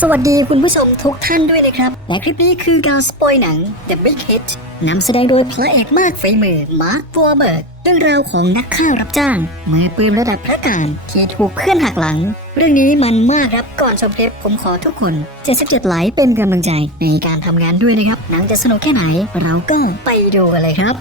สวัสดีคุณผู้ชมทุกท่านด้วยนะครับ และคลิปนี้คือการสปอยหนัง The Big Hit นำแสดงโดยพระเอกมากฝีมือมาร์คบัวเบิร์กเรื่องราวของนักฆ่ารับจ้างมือปืนระดับพระการที่ถูกเพื่อนหักหลัง เรื่องนี้มันมากครับก่อนชมคลิปผมขอทุกคน 77ไลค์เป็นกำลังใจในการทำงานด้วยนะครับ หนังจะสนุกแค่ไหน เราก็ไปดูกันเลยครับ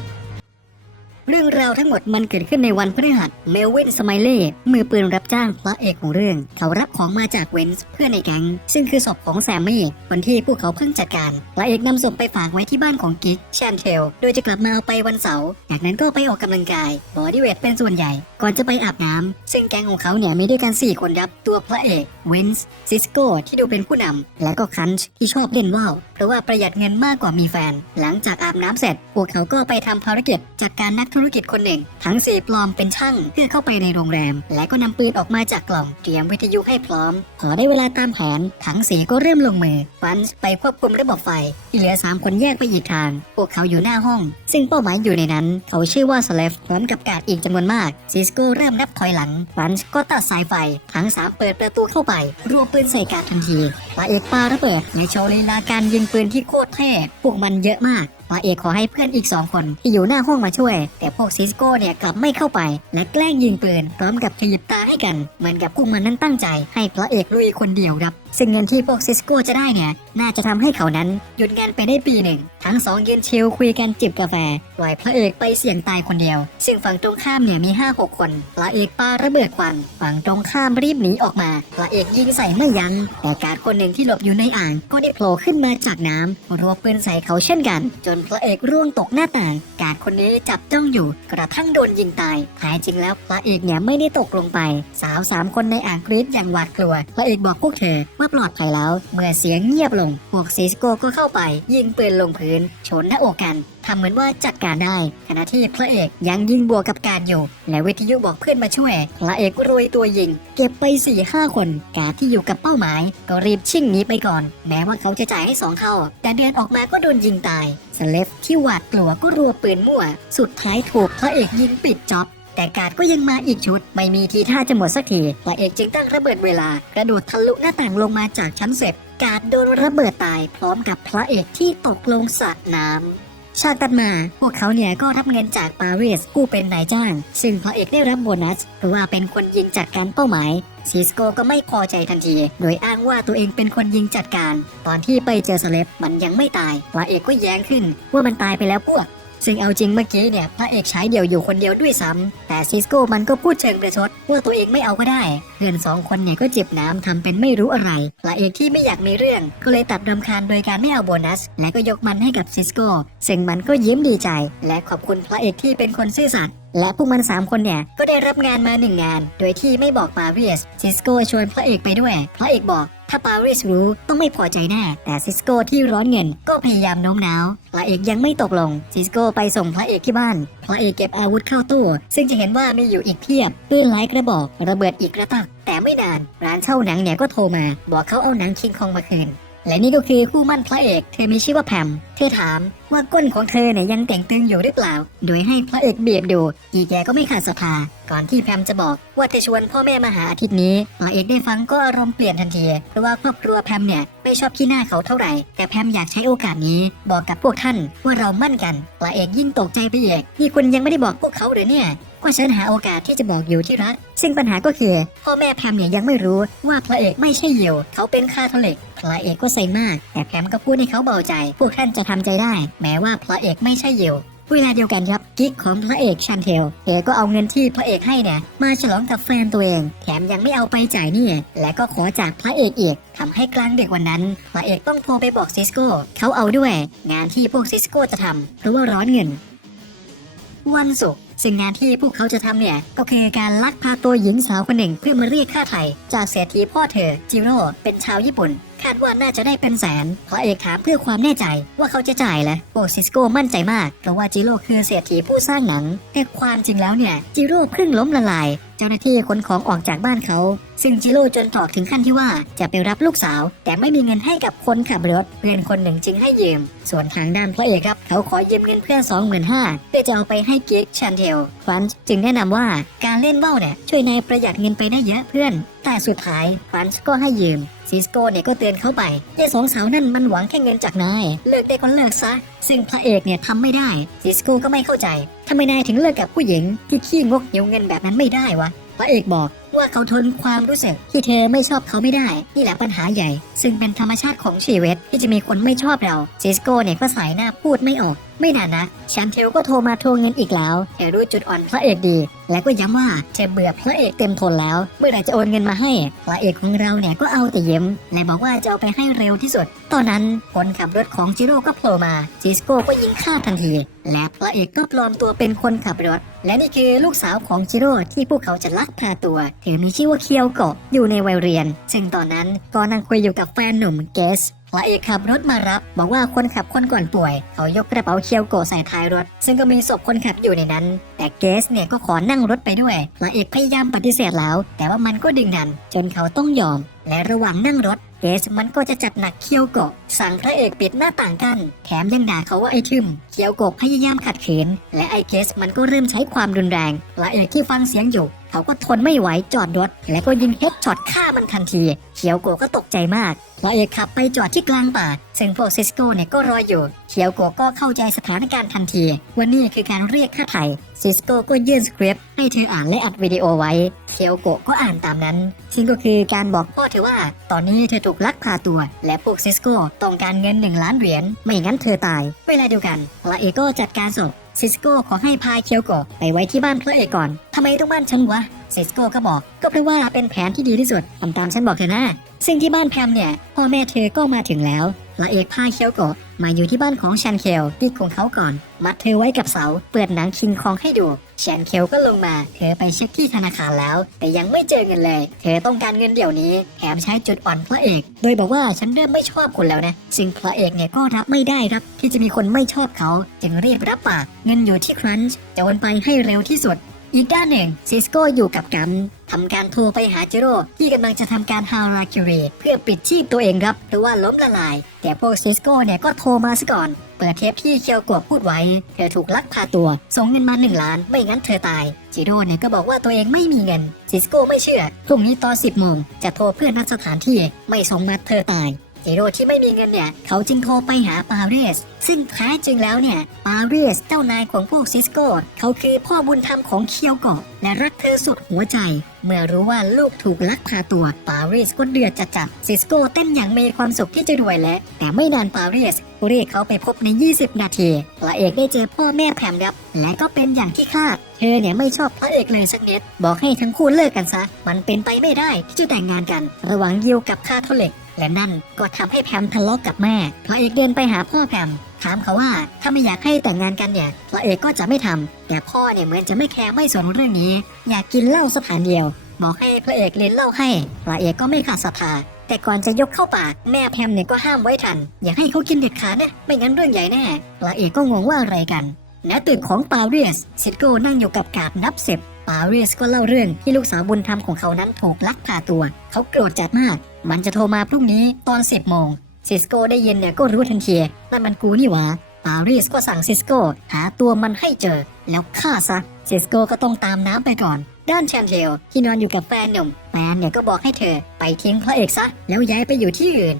เรื่องราวทั้งหมดมันเกิดขึ้นในวันพฤหัสเมลวินสไมเล่มือปืนรับจ้างพระเอกของเรื่อง เขารับของมาจากเวนส์เพื่อนในแก๊งซึ่งคือศพของแซมมี่คนที่พวกเขาเพิ่งจัดการพระเอกนำศพไปฝากไว้ที่บ้านของกิ๊กแชนเทลโดยจะกลับมาเอาไปวันเสาร์จากนั้นก็ไปออกกำลังกายบอดี้เวทเป็นส่วนใหญ่ ก่อนจะไปอาบน้ำซึ่งแก๊งของเขาเนี่ยมีด้วยกัน 4 คนครับตัวพระเอกเวนส์ซิสโก้ที่ดูเป็นผู้นำและก็คันช์ที่ชอบเล่นว่าวเพราะว่าประหยัดเงินมากกว่ามีแฟน หลังจากอาบน้ำเสร็จพวกเขาก็ไปทำภารกิจจัดการนักธุรกิจคนหนึ่ง ทั้งสี่ปลอมเป็นช่างเพื่อเข้าไปในโรงแรม และก็นำปืนออกมาจากกล่องเตรียมวิทยุให้พร้อม พอได้เวลาตามแผน ทั้งสี่ก็เริ่มลงมือฟันส์ไปควบคุมระบบไฟที่เหลือสามคนแยกไปอีกทาง พวกเขาอยู่หน้าห้อง ซึ่งเป้าหมายอยู่ในนั้น เขาชื่อว่าสเลฟพร้อมกับการดอีกจำนวนมากซิสโก้เริ่มนับถอยหลังฟันส์ก็ตัดสายไฟ ทั้งสามเปิดประตูเข้าไปรัวปืนใส่กาดทันทีพระเอกปาระเบิดและโชว์ลีลาการยิงปืนที่โคตรเท่พวกมันเยอะมาก พระเอกขอให้เพื่อนอีก2คนที่อยู่หน้าห้องมาช่วย แต่พวกซิสโก้เนี่ยกลับไม่เข้าไป และแกล้งยิงปืนพร้อมกับขยิบตาให้กัน เหมือนกับพวกมันนั้นตั้งใจให้พระเอกลุยคนเดียวครับซึ่งเงินที่พวกซิสโก้จะได้เนี่ย น่าจะทำให้เขานั้นหยุดงานไปได้ปีหนึ่ง ทั้งสองยืนชิลคุยกันจิบกาแฟปล่อยพระเอกไปเสี่ยงตายคนเดียว ซึ่งฝั่งตรงข้ามเนี่ยมี 5-6 คน พระเอกปาระเบิดควัน ฝั่งตรงข้ามรีบหนีออกมา พระเอกยิงใส่ไม่ยัง้ง แต่การดคนหนึ่งที่หลบอยู่ในอ่าง ก็ได้โผล่ขึ้นมาจากน้ำรัวปืนใส่เขาเช่นกัน จนพระเอกร่วงตกหน้าต่าง การดคนนี้จับจ้องอยู่ กระทั่งโดนยิงตายท้ายจริงแล้วพระเอกเนี่ยไม่ได้ตกลงไป สาวสามคนในอ่างกรีดอย่างหวาดกลัว พระเอกบอกพวกเธอว่าปลอดภัยแล้ว เมื่อเสียงเงียบลงพวกซิสโกก็เข้าไป ยิงปืนลงพื้น ชนหน้าอกกันทำเหมือนว่าจัดการได้ ขณะที่พระเอกยังยิงบวกกับการอยู่ และวิทยุบอกเพื่อนมาช่วย พระเอกโรยตัวยิง เก็บไป4ี่ห้าคน กาที่อยู่กับเป้าหมาย ก็รีบชิ่งหนีไปก่อน แม้ว่าเขาจะจ่ายให้สองเท่า แต่เดินออกมาก็โดนยิงตายสเลฟที่หวาดกลัวก็รัวปืนมั่ว สุดท้ายถูกพระเอกยิงปิดจ็อบ แต่กาดก็ยังมาอีกชุด ไม่มีทีท่าจะหมดสักทีพระเอกจึงตั้งระเบิดเวลากระโดดทะลุหน้าต่างลงมาจากชั้นเสร็จกาดโดนระเบิดตายพร้อมกับพระเอกที่ตกลงสระน้ำฉากตัดมาพวกเขาเนี่ยก็รับเงินจากปารีสผู้เป็นนายจ้าง ซึ่งพระเอกได้รับโบนัสเพราะว่าเป็นคนยิงจัดการเป้าหมายซิสโกก็ไม่พอใจทันที โดยอ้างว่าตัวเองเป็นคนยิงจัดการ ตอนที่ไปเจอสเลฟมันยังไม่ตายพระเอกก็แย้งขึ้น ว่ามันตายไปแล้วพวก ซึ่งเอาจริงเมื่อกี้เนี่ยพระเอกใช้เดี่ยวอยู่คนเดียวด้วยซ้ำแต่ซิสโก้มันก็พูดเชิงประชดว่าตัวเองไม่เอาก็ได้ เพื่อนสองคนเนี่ยก็จิบน้ำทำเป็นไม่รู้อะไรพระเอกที่ไม่อยากมีเรื่อง ก็เลยตัดรำคาญโดยการไม่เอาโบนัส และก็ยกมันให้กับซิสโก้ซึ่งมันก็ยิ้มดีใจ และขอบคุณพระเอกที่เป็นคนซื่อสัตย์ และพวกมันสามคนเนี่ย ก็ได้รับงานมาหนึ่งงาน โดยที่ไม่บอกปารีสซิสโก้ชวนพระเอกไปด้วย พระเอกบอก ถ้าปารีสรู้ต้องไม่พอใจแน่ แต่ซิสโก้ที่ร้อนเงิน ก็พยายามโน้มน้าวพระเอกยังไม่ตกลง ซิสโก้ไปส่งพระเอกที่บ้าน พระเอกเก็บอาวุธเข้าตู้ ซึ่งจะเห็นว่ามีอยู่อีกเพียบปืนหลายกระบอก ระเบิดอีกกระตัก แต่ไม่นาน ร้านเช่าหนังเนี่ยก็โทรมา บอกเขาเอาหนังคิงคองมาคืน และนี่ก็คือคู่มั่นพระเอก เธอมีชื่อว่าแพม เธอถาม ว่าก้นของเธอเนี่ยยังแต่งตึงอยู่หรือเปล่า โดยให้พระเอกเบียบดูอีแกก็ไม่ขาดศรัทธาก่อนที่แพมจะบอกว่าจะชวนพ่อแม่มาหาอาทิตย์นี้พระเอกได้ฟังก็อารมณ์เปลี่ยนทันทีเพราะว่าครอบครัวแพมเนี่ยไม่ชอบขี้หน้าเขาเท่าไหร่ แต่แพมอยากใช้โอกาสนี้ บอกกับพวกท่านว่าเรามั่นกันพระเอกยิ่งตกใจไปอีกนี่คุณยังไม่ได้บอกพวกเขาเลยเนี่ยก็ฉันหาโอกาสที่จะบอกอยู่ที่รัก ซึ่งปัญหาก็คือพ่อแม่แพมเนี่ยยังไม่รู้ว่าพระเอกไม่ใช่ยิวเขาเป็นคาทอลิกพระเอกก็ใส่มาก แต่แพมก็พูดให้เขาเบาใจ พวกท่านจะทำใจได้แม้ว่าพระเอกไม่ใช่ยิวเวลาเดียวกันครับกิ๊กของพระเอกชันเทลเธอก็เอาเงินที่พระเอกให้เนี่ยมาฉลองกับแฟนตัวเอง แถมยังไม่เอาไปจ่ายนี่และก็ขอจากพระเอกอีกทำให้กลางดึกวันนั้น พระเอกต้องโทรไปบอกซิสโก้เขาเอาด้วย งานที่พวกซิสโก้จะทำเพราะว่าร้อนเงิน วันศุกร์ซึ่งงานที่พวกเขาจะทำเนี่ย ก็คือการลักพาตัวหญิงสาวคนหนึ่งเพื่อมาเรียกค่าไถ่จากเศรษฐีพ่อเธอจิโร่เป็นชาวญี่ปุ่น คาดว่าน่าจะได้เป็นแสนพระเอกถามเพื่อความแน่ใจว่าเขาจะจ่ายแหละโอซิสโก้มั่นใจมากเพราะว่าจิโร่คือเศรษฐีผู้สร้างหนัง แต่ความจริงแล้วเนี่ยจิโร่เพิ่งล้มละลาย เจ้าหน้าที่ขนของออกจากบ้านเขา ซึ่งจิโร่จนตรอกถึงขั้นที่ว่าจะไปรับลูกสาว แต่ไม่มีเงินให้กับคนขับรถเพื่อนคนหนึ่งจึงให้ยืม ส่วนทางด้านพระเอกครับเขาขอยืมเงินเพื่อน25,000เพื่อจะเอาไปให้กิ๊กชันเทลฟรันซ์จึงแนะนำว่าการเล่นว่าวเนี่ยช่วยนายประหยัดเงินไปได้เยอะเพื่อน แต่สุดท้ายฟรันซ์ก็ให้ยืมซิสโก้เนี่ยก็เตือนเขาไปไอ้สองสาวนั่นมันหวังแค่เงินจากนายเลิกได้ก็เลิกซะ ซึ่งพระเอกเนี่ยทำไม่ได้ซิสโก้ก็ไม่เข้าใจทำไมนายถึงเลิกกับผู้หญิง ที่ขี้งกหิวเงินแบบนั้นไม่ได้วะพระเอกบอกว่าเขาทนความรู้สึกที่เธอไม่ชอบเขาไม่ได้ นี่แหละปัญหาใหญ่ ซึ่งเป็นธรรมชาติของชีวิตที่จะมีคนไม่ชอบเราซิสโก้เนี่ยก็สายหน้าพูดไม่ออก ไม่นานนะแชันเทลก็โทรมาทวงเงินอีกแล้วเธอรู้จุดอ่อนพระเอกดี และก็ย้ำว่าเธอเบื่อพระเอกเต็มทนแล้ว เมื่อไหร่จะโอนเงินมาให้ พระเอกของเราเนี่ยก็เอาแต่ยิ้มและบอกว่าจะเอาไปให้เร็วที่สุด ตอนนั้นคนขับรถของจิโร่ก็โผล่มาซิสโก้ก็ยิงฆ่าทันที และพระเอกก็ปลอมตัวเป็นคนขับรถ และนี่คือลูกสาวของจิโร่ที่พวกเขาจะลักพาตัว เธอมีชื่อว่าเคียวโกะอยู่ในวัยเรียน ซึ่งตอนนั้นก็นั่งคุยอยู่กับแฟนหนุ่มเกส พระเอกขับรถมารับ บอกว่าคนขับคนก่อนป่วย เขายกกระเป๋าเคียวโกใส่ท้ายรถ ซึ่งก็มีศพคนขับอยู่ในนั้น แต่เกสเนี่ยก็ขอนั่งรถไปด้วยพระเอกพยายามปฏิเสธแล้ว แต่ว่ามันก็ดึงดัน จนเขาต้องยอม และระหว่างนั่งรถเกสมันก็จะจัดหนักเคียวโกะสั่งพระเอกปิดหน้าต่างกัน แถมยังด่าเขาว่าไอ้ทึมเคียวโกะพยายามขัดขืน และไอ้เกสมันก็เริ่มใช้ความรุนแรงพระเอกที่ฟังเสียงอยู่ เขาก็ทนไม่ไหวจอดรถ แล้วก็ยิงเฮดช็อตฆ่ามันทันทีเคียวโกก็ตกใจมากพระเอกขับไปจอดที่กลางป่า ซึ่งพวกซิสโก้เนี่ยก็รออยู่เคียวโกก็เข้าใจสถานการณ์ทันทีว่านี่คือการเรียกค่าไถ่ซิสโก้ก็ยื่นสคริปต์ให้เธออ่านและอัดวิดีโอไว้เคียวโกก็อ่านตามนั้น ซึ่งก็คือการบอกพ่อเธอว่า ตอนนี้เธอถูกลักพาตัว และพวกซิสโก้ต้องการเงินหนึ่งล้านเหรียญ ไม่งั้นเธอตาย เวลาเดียวกันพระเอกก็จัดการศพ ซิสโก้ขอให้พาเคียวโกะไปไว้ที่บ้านพระเอกก่อนทำไมต้องบ้านฉันวะซิสโก้ก็บอก ก็เพราะว่าเป็นแผนที่ดีที่สุดทำตามฉันบอกเธอนะ ซึ่งที่บ้านแพมเนี่ย พ่อแม่เธอก็มาถึงแล้วพระเอกพาเคียวโกะมาอยู่ที่บ้านของชันเคลที่ของเขาก่อน มัดเธอไว้กับเสา เปิดหนังคิงคองให้ดู ชันเคลก็ลงมา เธอไปเช็คที่ธนาคารแล้ว แต่ยังไม่เจอเงินเลย เธอต้องการเงินเดี๋ยวนี้แถมใช้จุดอ่อนพระเอก โดยบอกว่าฉันเริ่มไม่ชอบคุณแล้วนะ ซึ่งพระเอกเนี่ยก็รับไม่ได้ครับ ที่จะมีคนไม่ชอบเขา จึงรีบรับปากเงินอยู่ที่ครันช์จะวนไปให้เร็วที่สุด อีกด้านหนึ่งซิสโก้อยู่กับกัมทำการโทรไปหาจิโร่ที่กำลังจะทำการฮาราคิรีเพื่อปิดชีพตัวเองครับหรือว่าล้มละลาย แต่พวกซิสโก้เนี่ยก็โทรมาซะก่อน เปิดเทปที่เคียวกวบพูดไว้ เธอถูกลักพาตัว ส่งเงินมาหนึ่งล้าน ไม่งั้นเธอตาย จิโร่เนี่ยก็บอกว่าตัวเองไม่มีเงินซิสโก้ไม่เชื่อพรุ่งนี้ตอน10โมงจะโทรเพื่อนัดสถานที่ไม่ส่งมาเธอตาย จิโร่ที่ไม่มีเงินเนี่ย เขาจึงโทรไปหาปาเรสซึ่งแท้จริงแล้วเนี่ย ปาเรสเจ้านายของพวกซิสโก้ เขาคือพ่อบุญธรรมของเคียวโกาะ และรักเธอสุดหัวใจ เมื่อรู้ว่าลูกถูกลักพาตัว ปาเรสก็เดือดจัดจัดซิสโก้เต้นอย่างมีความสุขที่จะรวยแล้วแต่ไม่นานปาเรสเรียกเขาไปพบใน 20 นาทีพระเอกได้เจอพ่อแม่แพมดับ และก็เป็นอย่างที่คาดเธอเนี่ยไม่ชอบพระเอกเลยสักนิด บอกให้ทั้งคู่เลิกกันซะ มันเป็นไปไม่ได้ที่จะแต่งงานกัน ระหว่างยิวกับคาทอลิก และนั่นก็ทำให้แพมทะเลาะกกับแม่พระเอกเดินไปหาพ่อแพมถามเขาว่าถ้าไม่อยากให้แต่งงานกันเนี่ยพระเอกก็จะไม่ทำแต่พ่อเนี่ยเหมือนจะไม่แคร์ไม่สนเรื่องนี้ อยากกินเหล้าสถานเดียวบอกให้พระเอกเลี้ยงเหล้าให้พระเอกก็ไม่ขาดศรัทธาแต่ก่อนจะยกเข้าปากแม่แพมเนี่ยก็ห้ามไว้ทัน อย่าให้เขากินเด็ดขาดนะไม่งั้นเรื่องใหญ่แน่พระเอกก็งงว่าอะไรกันณตึกของปาเรียสซิดโก้นั่งอยู่กับกาดนับสิบ ปาเรสก็เล่าเรื่องที่ลูกสาวบุญธรรมของเขานั้นถูกลักพาตัว เขาโกรธจัดมาก มันจะโทรมาพรุ่งนี้ตอนสิบโมงซิสโก้ได้ยินเนี่ยก็รู้ทันทีนั่นมันกูนี่หวะปาเรีสก็สั่งซิสโก้หาตัวมันให้เจอ แล้วฆ่าซะซิสโก้ก็ต้องตามน้ำไปก่อน ด้านแชนเทลที่นอนอยู่กับแฟนหนุ่มแฟนเนี่ยก็บอกให้เธอไปทิ้งพระเอกซะ แล้วย้ายไปอยู่ที่อื่น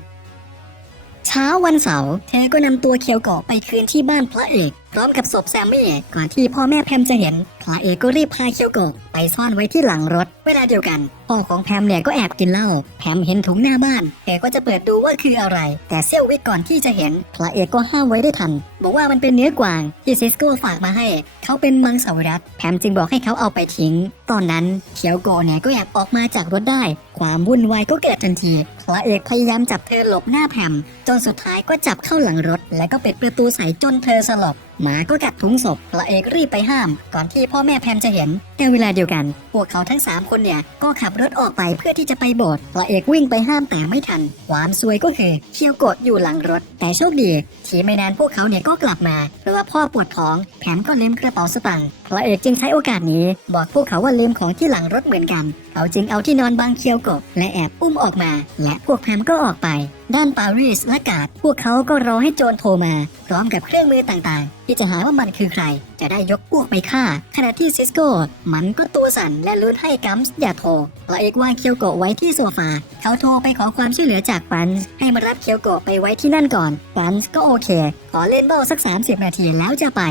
เช้าวันเสาร์เธอก็นำตัวเคียวโกะไปคืนที่บ้านพระเอก พร้อมกับศพแซมมี่ ก่อนที่พ่อแม่แพมจะเห็นพระเอกก็รีบพาเคียวโกะไปซ่อนไว้ที่หลังรถ เวลาเดียวกัน พ่อของแพมเนี่ยก็แอบกินเหล้าแพมเห็นถุงหน้าบ้านเอกก็จะเปิดดูว่าคืออะไร แต่เซี่ยววิก่อนที่จะเห็นพระเอกก็ห้ามไว้ได้ทัน บอกว่ามันเป็นเนื้อกวางที่ซิสโก้ฝากมาให้ เขาเป็นมังสวิรัตแพมจึงบอกให้เขาเอาไปทิ้ง ตอนนั้นเคียวโกเนี่ยก็แอบออกมาจากรถได้ ความวุ่นวายก็เกิดทันทีพระเอกพยายามจับเธอหลบหน้าแพมจนสุดท้ายก็จับเข้าหลังรถ และก็ปิดประตูใส่จนเธอสลบ หมาก็กัดถุงศพพระเอกรีบไปห้าม ก่อนที่พ่อแม่แพมจะเห็น แต่เวลาเดียวกัน พวกเขาทั้ง 3 คนเนี่ย ก็ขับรถออกไปเพื่อที่จะไปโบสถ์พระเอกวิ่งไปห้ามแต่ไม่ทัน ความซวยก็คือเคียวโกดอยู่หลังรถ แต่โชคดี ที่ไม่นานพวกเขาเนี่ยก็กลับมา เพราะว่าพ่อปวดท้องแถมก็เล็มกระเป๋าสตางค์พพระเอกจึงใช้โอกาสนี้ บอกพวกเขาว่าลืมของที่หลังรถเหมือนกัน เขาจึงเอาที่นอนบางเคียวโกะและแอบอุ้มออกมา และพวกแพมก็ออกไป ด้านปารีสและกาดพวกเขาก็รอให้โจรโทรมา พร้อมกับเครื่องมือต่างๆ ที่จะหาว่ามันคือใคร จะได้ยกพวกไปฆ่า ขณะที่ซิสโก้ มันก็ตัวสั่นและลุ้นให้กัมส์อย่าโทรพระเอกวางเคียวโกะไว้ที่โซฟา เขาโทรไปขอความช่วยเหลือจากฟันส์ให้มารับเคียวโกะไปไว้ที่นั่นก่อนฟันส์ก็โอเค ขอเล่นเบ้าสัก 30 นาทีแล้วจะไป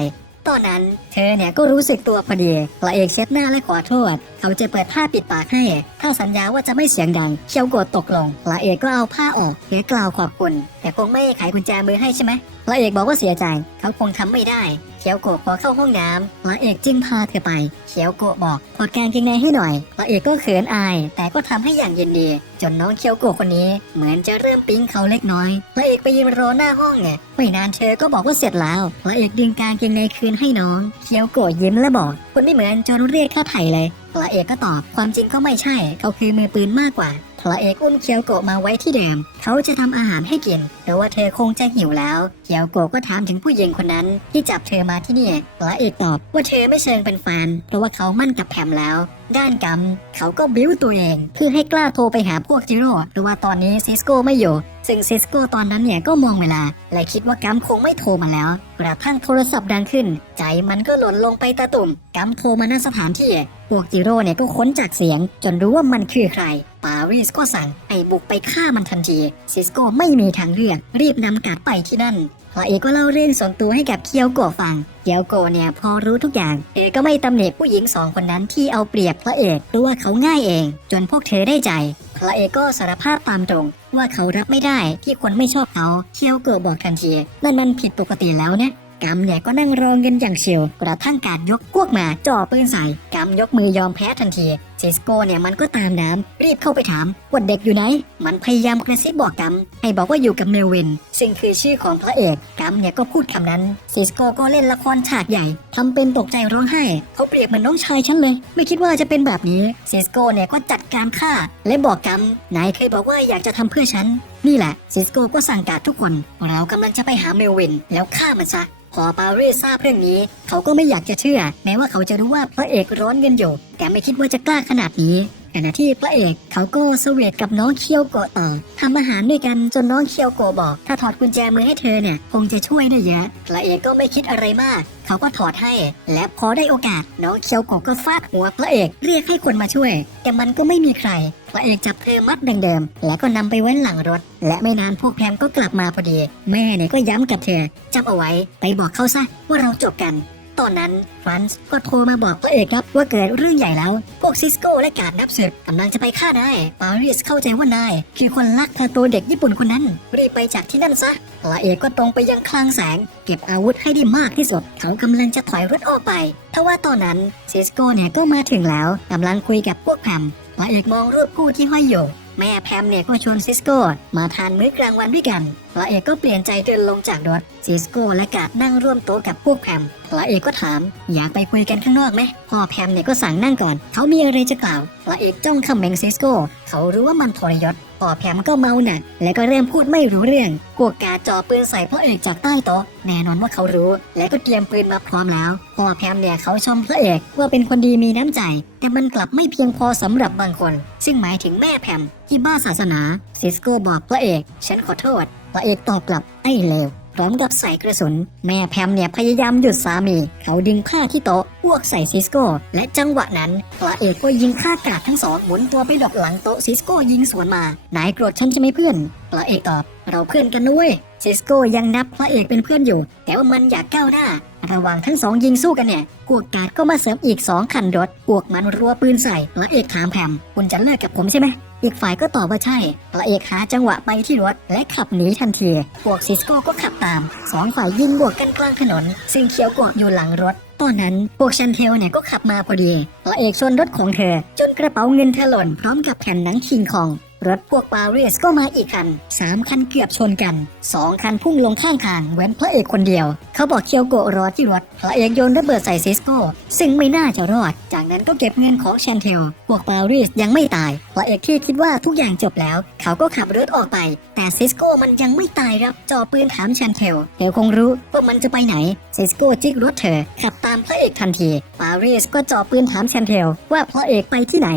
ตอนนั้นเธอเนี่ยก็รู้สึกตัวพอดีพระเอกเช็ดหน้าและขอโทษ เขาจะเปิดผ้าปิดปากให้ ถ้าสัญญาว่าจะไม่เสียงดังเชียวโกะตกลงพระเอกก็เอาผ้าออกและกล่าวขอบคุณ แต่คงไม่ไขกุญแจมือให้ใช่ไหมพระเอกบอกว่าเสียใจ เขาคงทำไม่ได้ เคียวโกะขอเข้าห้องน้ำพระเอกจึงพาเธอไปเคียวโกะบอกถอดกางเกงในให้หน่อยพระเอกก็เขินอาย แต่ก็ทำให้อย่างยินดี จนน้องเคียวโกะคนนี้ เหมือนจะเริ่มปิ๊งเขาเล็กน้อยพระเอกไปยืนรอหน้าห้องเนี่ยไม่นานเธอก็บอกว่าเสร็จแล้วพระเอกดึงกางเกงในคืนให้น้องเคียวโกะยิ้มและบอกคนไม่เหมือนจนเรียกค่าไถ่เลย พระเอกก็ตอบความจริงก็ไม่ใช่ เขาคือมือปืนมากกว่าพระเอกอุ้มเคียวโกะมาไว้ที่เดิม เขาจะทำอาหารให้กินแต่ว่าเธอคงจะหิวแล้ว เคียวโกะก็ถามถึงผู้หญิงคนนั้น ที่จับเธอมาที่นี่พระเอกตอบว่าเธอไม่เชิงเป็นแฟนเพราะว่าเขามั่นกับแพมแล้ว ด้านกัมเขาก็บิ้วตัวเอง เพื่อให้กล้าโทรไปหาพวกจิโร่เพราะว่าตอนนี้ซิสโก้ไม่อยู่ ซึ่งซิสโก้ตอนนั้นเนี่ยก็มองเวลา และคิดว่ากัมคงไม่โทรมาแล้วกระทั่งโทรศัพท์ดังขึ้น ใจมันก็หล่นลงไปตาตุ่มกัมโทรมาณสถานที่พวกจิโร่เนี่ยก็ค้นจากเสียง จนรู้ว่ามันคือใคร ปารีสก็สั่งให้บุกไปฆ่ามันทันที ซิสโก้ไม่มีทางเลือก รีบนำกาดไปที่นั่นพระเอกก็เล่าเรื่องส่วนตัวให้กับเคียวโกฟัง เคียวโกเนี่ยพอรู้ทุกอย่าง เอกก็ไม่ตำหนิผู้หญิงสองคนนั้นที่เอาเปรียบพระเอกรู้ว่าเขาง่ายเอง จนพวกเธอได้ใจพระเอกก็สารภาพตามตรง ว่าเขารับไม่ได้ที่คนไม่ชอบเขาเคียวโกะบอกทันทีนั่นมันผิดปกติแล้วนะกำเนี่ยก็นั่งรอเงินอย่างเชียวกระทั่งการยกพวกมาจ่อปืนใส่กำยกมือยอมแพ้ทันที ซิสโก้เนี่ยมันก็ตามน้ำรีบเข้าไปถามว่าเด็กอยู่ไหน มันพยายามกระซิบบอกกัมให้บอกว่าอยู่กับเมลวิน ซึ่งคือชื่อของพระเอกกัมเนี่ยก็พูดคำนั้นซิสโก้ก็เล่นละครฉากใหญ่ทำเป็นตกใจร้องไห้ เขาเปรียบเหมือนน้องชายฉันเลย ไม่คิดว่าจะเป็นแบบนี้ซิสโก้เนี่ยก็จัดการฆ่า และบอกกัมนายเคยบอกว่าอยากจะทำเพื่อฉันนี่แหละซิสโก้ก็สั่งการทุกคน เรากำลังจะไปหาเมลวิน แล้วฆ่ามันซะพอปารีสทราบเรื่องนี้ เขาก็ไม่อยากจะเชื่อ แม้ว่าเขาจะรู้ว่าพระเอกร้อนเงินอยู่ แต่ไม่คิดว่าจะกล้าขนาดนี้ขณะที่พระเอกเขาก็สวทกับน้องเคียวโกะต่อทำอาหารด้วยกันจนน้องเคียวโกะบอก ถ้าถอดกุญแจมือให้เธอเนี่ยคงจะช่วยได้เยอะพระเอกก็ไม่คิดอะไรมาก เขาก็ถอดให้ และพอได้โอกาส น้องเคียวโกะก็ฟาดหัวพระเอกเรียกให้คนมาช่วย แต่มันก็ไม่มีใครพระเอกจับเธอมัดดังเดิมแล้วก็นำไปไว้หลังรถ และไม่นานพวกแพมก็กลับมาพอดี แม่เนี่ยก็ย้ำกับเธอจำเอาไว้ไปบอกเขาซะว่าเราจบกัน ตอนนั้นฟรานซ์ก็โทรมาบอกพระเอกครับว่าเกิดเรื่องใหญ่แล้ว พวกซิสโก้และการนับสืบกำลังจะไปฆ่านายปารีสเข้าใจว่านายคือคนลักพาตัวเด็กญี่ปุ่นคนนั้น รีบไปจากที่นั่นซะพระเอกก็ตรงไปยังคลังแสง เก็บอาวุธให้ได้มากที่สุด เขากำลังจะถอยรถออกไปทว่าตอนนั้นซิสโก้เนี่ยก็มาถึงแล้วกำลังคุยกับพวกแพมพระเอกมองรูปคู่ที่ห้อยอยู่ แม่แพมเนี่ยก็ชวนซิสโก้มาทานมื้อกลางวันด้วยกันพระเอกก็เปลี่ยนใจเดินลงจากรถซิสโก้และกาดนั่งร่วมโต๊ะกับพวกแพมพระเอกก็ถามอยากไปคุยกันข้างนอกไหมพ่อแพมเนี่ยก็สั่งนั่งก่อน เขามีอะไรจะกล่าวพระเอกจ้องคำเมงซิสโก้เขารู้ว่ามันทรยศ พ่อแผมก็เมาหนัก และก็เริ่มพูดไม่รู้เรื่องพวกกาจ่อปืนใส่พระเอกจากใต้โต๊ะแน่นอนว่าเขารู้ และก็เตรียมปืนมาพร้อมแล้วพ่อแผมเนี่ยเขาชมพระเอกว่าเป็นคนดีมีน้ำใจ แต่มันกลับไม่เพียงพอสำหรับบางคน ซึ่งหมายถึงแม่แผมที่บ้าศาสนาซิสโก้บอกพระเอก ฉันขอโทษพระเอกตอบกลับไอ้เลว ร้อมกับใส่กระสุน แม่แพมเนี่ยพยายามหยุดสามี เขาดึงผ้าที่โต๊ะพวกใส่ซิสโก้ และจังหวะนั้นพระเอกก็ยิงฆ่ากาดทั้งสองหมุนตัวไปหลบหลังโต๊ะซิสโก้ยิงสวนมา นายโกรธฉันใช่ไหมเพื่อน พระเอกตอบ เราเพื่อนกันนุ้ยซิสโก้ยังนับพระเอกเป็นเพื่อนอยู่ แต่ว่ามันอยากก้าวหน้า ระหว่างทั้งสองยิงสู้กันเนี่ยพวกกาดก็มาเสริมอีกสองคันรถพวกมันรัวปืนใส่พระเอกถามแพมคุณจะเลิกกับผมใช่ไหมอีกฝ่ายก็ตอบว่าใช่ พระเอกหาจังหวะไปที่รถและขับหนีทันที พวกซิสโก้ก็ขับตาม สองฝ่ายยิงบวกกันกลางถนน ซึ่งเคียวโกอยู่หลังรถ ตอนนั้นพวกชันเทลเนี่ยก็ขับมาพอดี พระเอกชนรถของเธอ จนกระเป๋าเงินเธอหล่นพร้อมกับแผ่นหนังคิงคอง รถพวกปารีสก็มาอีกคัน3คันเกือบชนกัน2คันพุ่งลงข้างทางเว้นพระเอกคนเดียว เขาบอกเคียวโกรอที่รถพระเอกโยนระเบิดใส่ซิสโก้ซึ่งไม่น่าจะรอด จากนั้นก็เก็บเงินของแชนเทลพวกปารีสยังไม่ตายพระเอกที่คิดว่าทุกอย่างจบแล้ว เขาก็ขับรถออกไป แต่ซิสโก้มันยังไม่ตายครับจ่อปืนถามแชนเทลเธอคงรู้ว่ามันจะไปไหนซิสโก้จิกรถเธอขับตามพระเอกทันทีปารีสก็จ่อปืนถามแชนเทลว่าพระเอกไปที่ไหน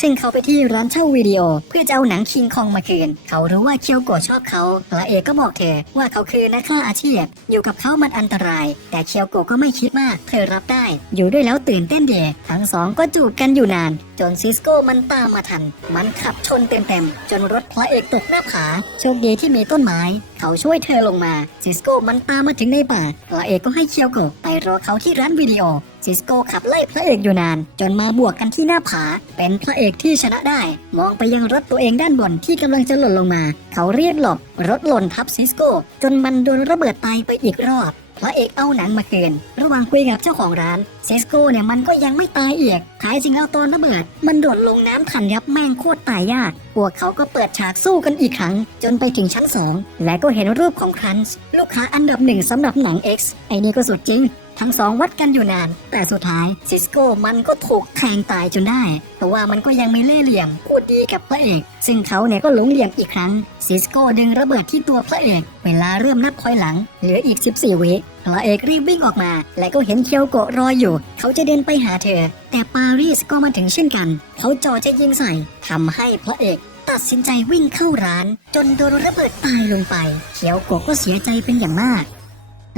ซึ่งเขาไปที่ร้านเช่าวิดีโอ เพื่อจะเอาหนังคิงคองมาคืน เขารู้ว่าเคียวโกะชอบเขาพระเอกก็บอกเธอว่าเขาคือนักฆ่าอาชีพ อยู่กับเขามันอันตราย แต่เคียวโกะก็ไม่คิดมาก เธอรับได้ อยู่ด้วยแล้วตื่นเต้นเดียทั้งสองก็จูบกันอยู่นาน จนซิสโก้มันตามมาทัน มันขับชนเต็มๆ จนรถพระเอกตกหน้าผา โชคดีที่มีต้นไม้ เขาช่วยเธอลงมา ซิสโก้มันตามมาถึงในป่าพระเอกก็ให้เคียวโกะไปรอเขาที่ร้านวิดีโอ ซิสโก้ขับไล่พระเอกอยู่นาน จนมาบวกกันที่หน้าผา เป็นพระเอกที่ชนะได้ มองไปยังรถตัวเองด้านบนที่กำลังจะหล่นลงมา เขาเรียกหลบรถหล่นทับซิสโก้ จนมันโดนระเบิดตายไปอีกรอบพระเอกเอาหนังมาเกิน ระหว่างคุยกับเจ้าของร้านซิสโก้เนี่ยมันก็ยังไม่ตายอีกท้ายจริงแล้วตอนระเบิด มันโดดลงน้ำทันยับแม่งโคตรตายยาก พวกเขาก็เปิดฉากสู้กันอีกครั้ง จนไปถึงชั้น 2 และก็เห็นรูปของครันส์ลูกค้าอันดับหนึ่งสำหรับหนัง X ไอ้นี่ก็สุดจริง ทั้งสองวัดกันอยู่นาน แต่สุดท้ายซิสโก้มันก็ถูกแทงตายจนได้ แต่ว่ามันก็ยังไม่เล่ห์เหลี่ยมพูดดีกับพระเอก ซึ่งเขาเนี่ยก็หลงเหลี่ยมอีกครั้ง ซิสโก้ดึงระเบิดที่ตัวพระเอก เวลาเริ่มนับถอยหลัง เหลืออีก 14 วิพระเอกรีบวิ่งออกมา และก็เห็นเคียวโกะรออยู่ เขาจะเดินไปหาเธอ แต่ปารีสก็มาถึงเช่นกัน เขาจ่อจะยิงใส่ทำให้พระเอกตัดสินใจวิ่งเข้าร้าน จนโดนระเบิดตายลงไปเคียวโกะก็เสียใจเป็นอย่างมาก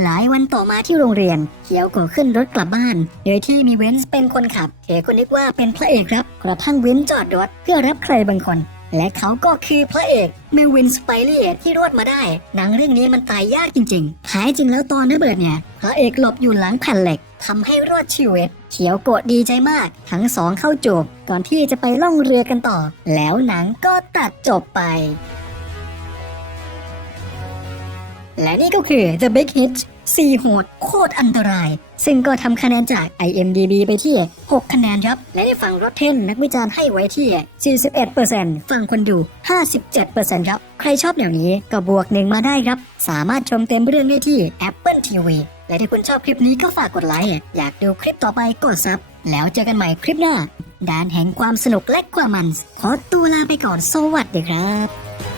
หลายวันต่อมาที่โรงเรียนเคียวโกขึ้นรถกลับบ้าน โดยที่มีเวนส์เป็นคนขับเธอก็นึกว่าเป็นพระเอกครับ กระทั่งเวนส์จอดรถเพื่อรับใครบางคน และเขาก็คือพระเอกเมวินสไปเลียที่รอดมาได้ หนังเรื่องนี้มันตายยากจริงๆท้ายจริงแล้วตอนระเบิดเนี่ย พระเอกหลบอยู่หลังแผ่นเหล็กทำให้รอดชีวิตเขียวโกะดีใจมาก ทั้งสองเข้าจูบก่อนที่จะไปล่องเรือกันต่อ แล้วหนังก็ตัดจบไป และนี่ก็คือ The Big Hit 4โหดโคตรอันตราย ซึ่งก็ทำคะแนนจาก IMDB ไปที่ 6 คะแนนครับ และในฝั่ง Rotten นักวิจารณ์ให้ไว้ที่ 41%ฝั่งคนดู 57%ครับ ใครชอบแนวนี้ก็บวกหนึ่งมาได้ครับ สามารถชมเต็มเรื่องได้ที่ Apple TV และถ้าคุณชอบคลิปนี้ก็ฝากกดไลค์ อยากดูคลิปต่อไปกดซับ แล้วเจอกันใหม่คลิปหน้า ด้านแห่งความสนุกและความมัน ขอตัวลาไปก่อน สวัสดีครับ